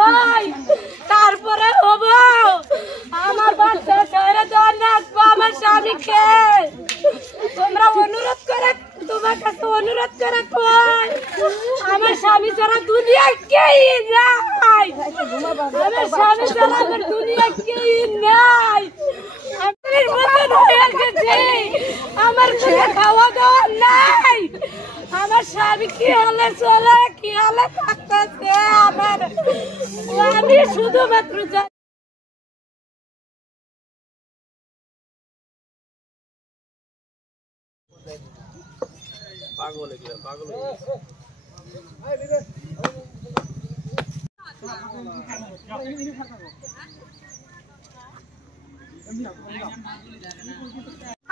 খাওয়াই তারপরে হবো আমার বাচ্চা ছেড়ে দেওয়ার রাখবো আমার স্বামীকে। তোমরা অনুরোধ করে তোমার কাছে অনুরোধ করে কই আমার স্বামী ছাড়া দুনিয়ায় কেই নাই, আমার স্বামী ছাড়া আমার দুনিয়ায় কেই নাই। আমি মতন হয়ে গেছি, আমার কোনো খাওয়া দাওয়া নাই, আমার স্বামী কি হলে চলে কি হলে থাকতেছে আমার, আমি শুধুমাত্র পাগল এগুলো পাগল।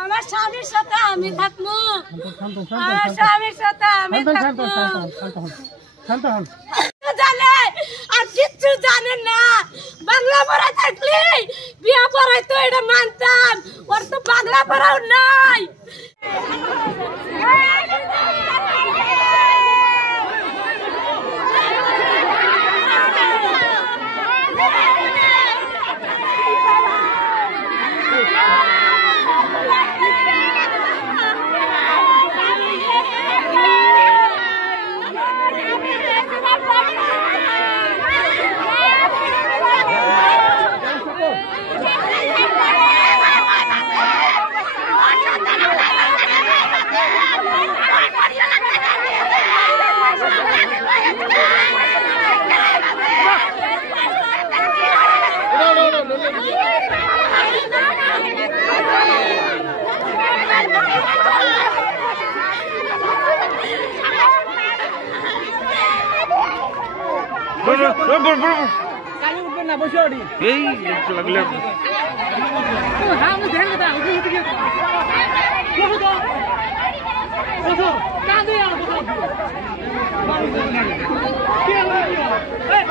আমার স্বামীর সাথে আমি থাকবো, আমার স্বামীর সাথে আমি থাকবো। জানে আর কিচ্ছু জানে না, বাংলা পড়া থাকলে বিয়া পড়াই তো এটা মানতাম, ওর তো বাংলা পড়াও নাই। এই লাগলে Hey,